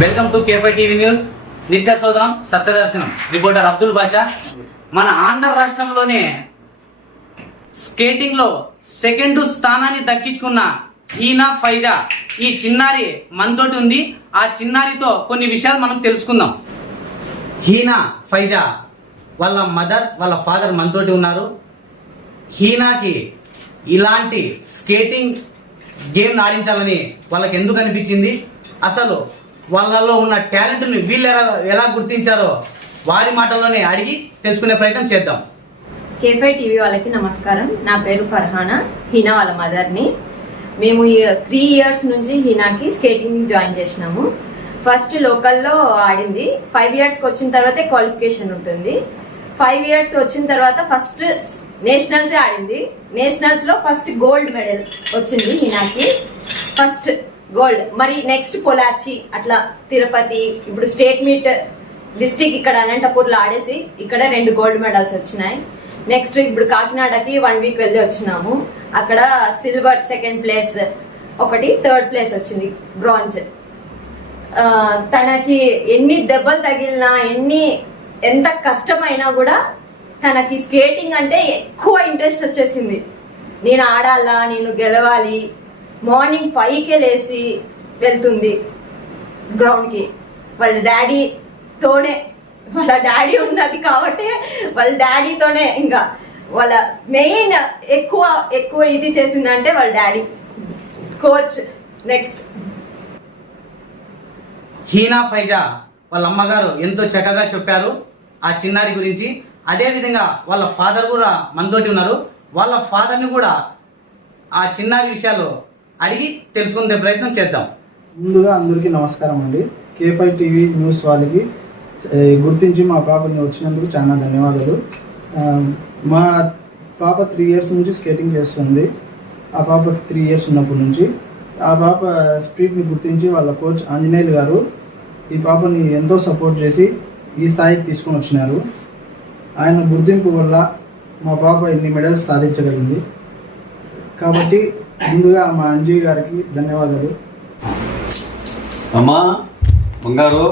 Welcome to కేఫై TV news. నిత్య సోదరం సత్యదర్శనం. రిపోర్టర్ అబ్దుల్ బాషా. మన ఆంధ్ర రాష్ట్రంలోనే స్కేటింగ్ లో సెకండ్ స్థానాన్ని దక్కించుకున్న హీనా ఫైజా ఈ చిన్నారి మనతోటి ఉంది. ఆ చిన్నారితో కొన్ని విషయాలు మనం తెలుసుకుందాం. హీనా ఫైజా వాళ్ళ మదర్ వాళ్ళ ఫాదర్ మనతోటి ఉన్నారు. హీనాకి ఇలాంటి స్కేటింగ్ గేమ్ ఆడించాలని వాళ్ళకి ఎందుకు అనిపించింది, అసలు వాళ్ళలో ఉన్న టాలెంట్ని వీళ్ళు ఎలా గుర్తించారో వారి మాటల్లోనే అడిగి తెలుసుకునే ప్రయత్నం చేద్దాం. కేఫై టీవీ వాళ్ళకి నమస్కారం. నా పేరు ఫర్హానా, హీనా వాళ్ళ మదర్ని. మేము 3 years నుంచి హీనాకి స్కేటింగ్ జాయిన్ చేసినాము. ఫస్ట్ లోకల్లో ఆడింది. 5 yearsకి వచ్చిన తర్వాతే క్వాలిఫికేషన్ ఉంటుంది. 5 years వచ్చిన తర్వాత ఫస్ట్ నేషనల్సే ఆడింది. నేషనల్స్లో ఫస్ట్ గోల్డ్ మెడల్ వచ్చింది హీనాకి, ఫస్ట్ గోల్డ్. మరి నెక్స్ట్ పొలాచి, అట్లా తిరుపతి, ఇప్పుడు స్టేట్ మీట్ డిస్టిక్ ఇక్కడ అనంతపూర్లో ఆడేసి ఇక్కడ 2 గోల్డ్ మెడల్స్ వచ్చినాయి. నెక్స్ట్ ఇప్పుడు కాకినాడకి 1 week వెళ్ళి వచ్చినాము. అక్కడ సిల్వర్ 2nd place ఒకటి, 3rd place వచ్చింది బ్రాంజ్. తనకి ఎన్ని దెబ్బలు తగిలినా ఎంత కష్టమైనా కూడా తనకి స్కేటింగ్ అంటే ఎక్కువ ఇంట్రెస్ట్ వచ్చేసింది. నేను ఆడాలా, నేను గెలవాలి. మార్నింగ్ 5కే లేచి వెళ్తుంది గ్రౌండ్కి. వాళ్ళ డాడీ ఉన్నది కాబట్టి వాళ్ళ డాడీతోనే, ఇంకా వాళ్ళ మెయిన్ ఎక్కువ ఇది చేసిందంటే వాళ్ళ daddy coach. Next Heena Faiza వాళ్ళ అమ్మగారు ఎంతో చక్కగా చెప్పారు ఆ చిన్నారి గురించి. అదే విధంగా వాళ్ళ ఫాదర్ కూడా మనతోటి ఉన్నారు. వాళ్ళ ఫాదర్ని కూడా ఆ చిన్నారి విషయాలు అడిగి తెలుసుకునే ప్రయత్నం చేద్దాం. ముందుగా అందరికీ నమస్కారం అండి. కేఫై టీవీ న్యూస్ వాళ్ళకి గుర్తించి మా పాపని వచ్చినందుకు చాలా ధన్యవాదాలు. మా పాప 3 years నుంచి స్కేటింగ్ చేస్తుంది. ఆ పాప 3 years ఉన్నప్పటి నుంచి ఆ పాప స్పీడ్ని గుర్తించి వాళ్ళ కోచ్ ఆంజనేయులు గారు ఈ పాపని ఎంతో సపోర్ట్ చేసి ఈ స్థాయికి తీసుకొని వచ్చినారు. ఆయన గుర్తింపు వల్ల మా పాప ఇన్ని మెడల్స్ సాధించగలిగింది. కాబట్టి ముందుగా మా అంజీ గారికి ధన్యవాదాలు. అమ్మా బంగారు,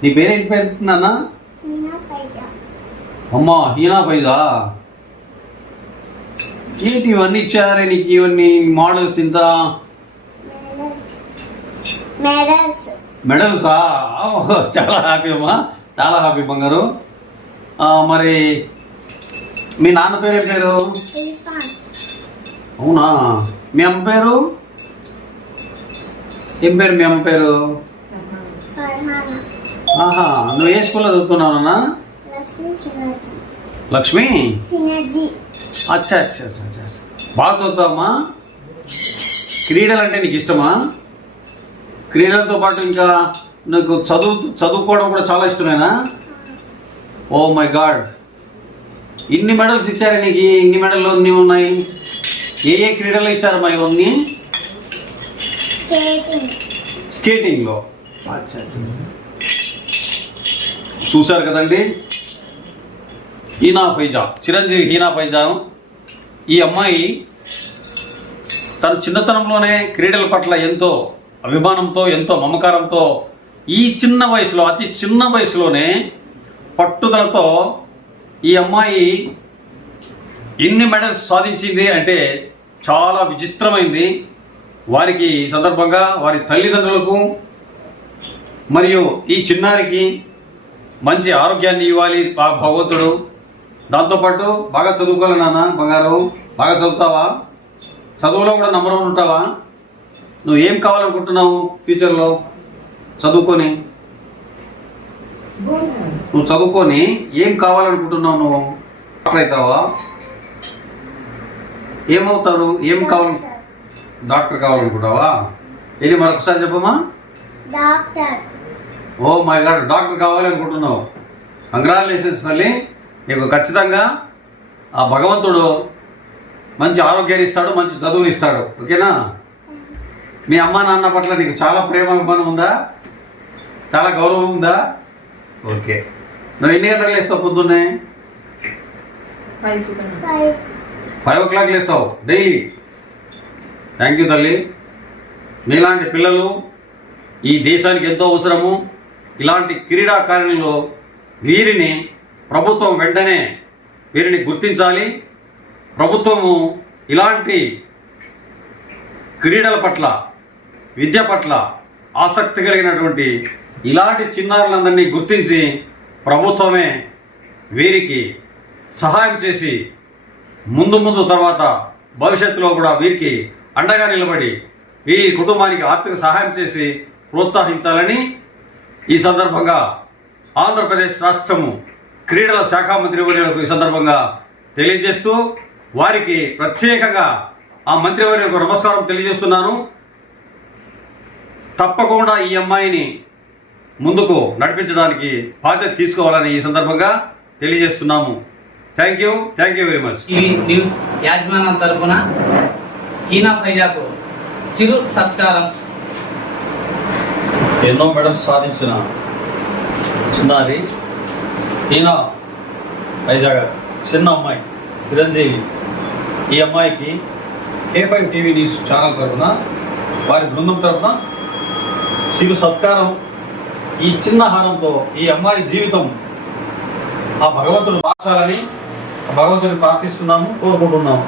నీ పేరేంటి పేరు నాన్న? అమ్మా హీనా ఫైజా. ఏంటి ఇవన్నీ ఇచ్చారే నీకు, ఇవన్నీ మోడల్స్? ఇంత మెడల్సా? చాలా హ్యాపీ అమ్మా, చాలా హ్యాపీ బంగారు. మరి మీ నాన్న పేరు ఏం పేరు? అవునా? మీ అమ్మ పేరు ఏం పేరు? మీ అమ్మ పేరు? ఆహా, నువ్వు ఏ స్కూల్లో చదువుతున్నావు నాన్న? లక్ష్మి. అచ్చా అచ్చా అచ్చా. బాగా చదువుతావమ్మా? క్రీడలు అంటే నీకు ఇష్టమా? క్రీడలతో పాటు ఇంకా నీకు చదువుకోవడం కూడా చాలా ఇష్టమేనా? ఓ మై గాడ్, ఇన్ని మెడల్స్ ఇచ్చారు నీకు. ఇన్ని మెడల్లో అన్నీ ఉన్నాయి. ఏ క్రీడలు ఇచ్చారమ్మా ఇవన్నీ? స్కేటింగ్లో. అచ్చా చూశారు కదండి, హీనా ఫైజా, చిరంజీవి హీనా ఫైజా. ఈ అమ్మాయి తన చిన్నతనంలోనే క్రీడల పట్ల ఎంతో అభిమానంతో, ఎంతో మమకారంతో, ఈ చిన్న వయసులో, అతి చిన్న వయసులోనే పట్టుదలతో ఈ అమ్మాయి ఇన్ని మెడల్స్ సాధించింది అంటే చాలా విచిత్రమైంది. వారికి సందర్భంగా వారి తల్లిదండ్రులకు మరియు ఈ చిన్నారికి మంచి ఆరోగ్యాన్ని ఇవ్వాలి ఆ భగవంతుడు. దాంతోపాటు బాగా చదువుకోవాలి నాన్న. బంగారు, బాగా చదువుతావా? చదువులో కూడా నంబర్ 1 ఉంటావా? నువ్వు ఏం కావాలనుకుంటున్నావు ఫ్యూచర్లో? చదువుకొని ఏం కావాలనుకుంటున్నావు? నువ్వు డాక్టర్ అవుతావా? ఏమవుతారు? ఏం కావాలి? డాక్టర్ కావాలనుకుంటావా? ఇది మరొకసారి చెప్పమ్మా. ఓ మై గాడ్, డాక్టర్ కావాలనుకుంటున్నావు. కంగ్రాచులేషన్స్ తల్లి. నీకు ఖచ్చితంగా ఆ భగవంతుడు మంచి ఆరోగ్యాన్ని ఇస్తాడు, మంచి చదువుని ఇస్తాడు. ఓకేనా? మీ అమ్మ నాన్న పట్ల నీకు చాలా ప్రేమ అభిమానం ఉందా? చాలా గౌరవం ఉందా? ఓకే. నువ్వు ఎన్ని గంటలకు లేస్తావు పొద్దున్నే? 5 o'clock లేస్తావు డైలీ. థ్యాంక్ యూ తల్లి. మీలాంటి పిల్లలు ఈ దేశానికి ఎంతో అవసరము. ఇలాంటి క్రీడాకారులలో వీరిని ప్రభుత్వం వెంటనే వీరిని గుర్తించాలి. ప్రభుత్వము ఇలాంటి క్రీడల పట్ల, విద్య పట్ల ఆసక్తి కలిగినటువంటి ఇలాంటి చిన్నారులందరినీ గుర్తించి ప్రభుత్వమే వీరికి సహాయం చేసి ముందు తర్వాత భవిష్యత్తులో కూడా వీరికి అండగా నిలబడి వీరి కుటుంబానికి ఆర్థిక సహాయం చేసి ప్రోత్సహించాలని ఈ సందర్భంగా ఆంధ్రప్రదేశ్ రాష్ట్రము క్రీడల శాఖ మంత్రివర్యులకు ఈ సందర్భంగా తెలియజేస్తూ వారికి ప్రత్యేకంగా ఆ మంత్రివర్యులకు నమస్కారం తెలియజేస్తున్నాను. తప్పకుండా ఈ అమ్మాయిని ముందుకు నడిపించడానికి బాధ్యత తీసుకోవాలని ఈ సందర్భంగా తెలియజేస్తున్నాము. Thank you very much. TV news యాజమాన్యం తరపున హీనా ఫైజాకు చిరు సత్కారం. ఎన్నో మెడల్స్ సాధించిన చిన్నారి హీనా ఫైజా గారు, చిన్న అమ్మాయి చిరంజీవి. ఈ అమ్మాయికి K5 టీవీ న్యూస్ ఛానల్ తరఫున, వారి బృందం తరఫున చిరు సత్కారం. ఈ చిన్న హారంతో ఈ అమ్మాయి జీవితం ఆ భగవంతుడు మార్చాలని భగవంతుని ప్రార్థిస్తున్నాము, కోరుకుంటున్నాము.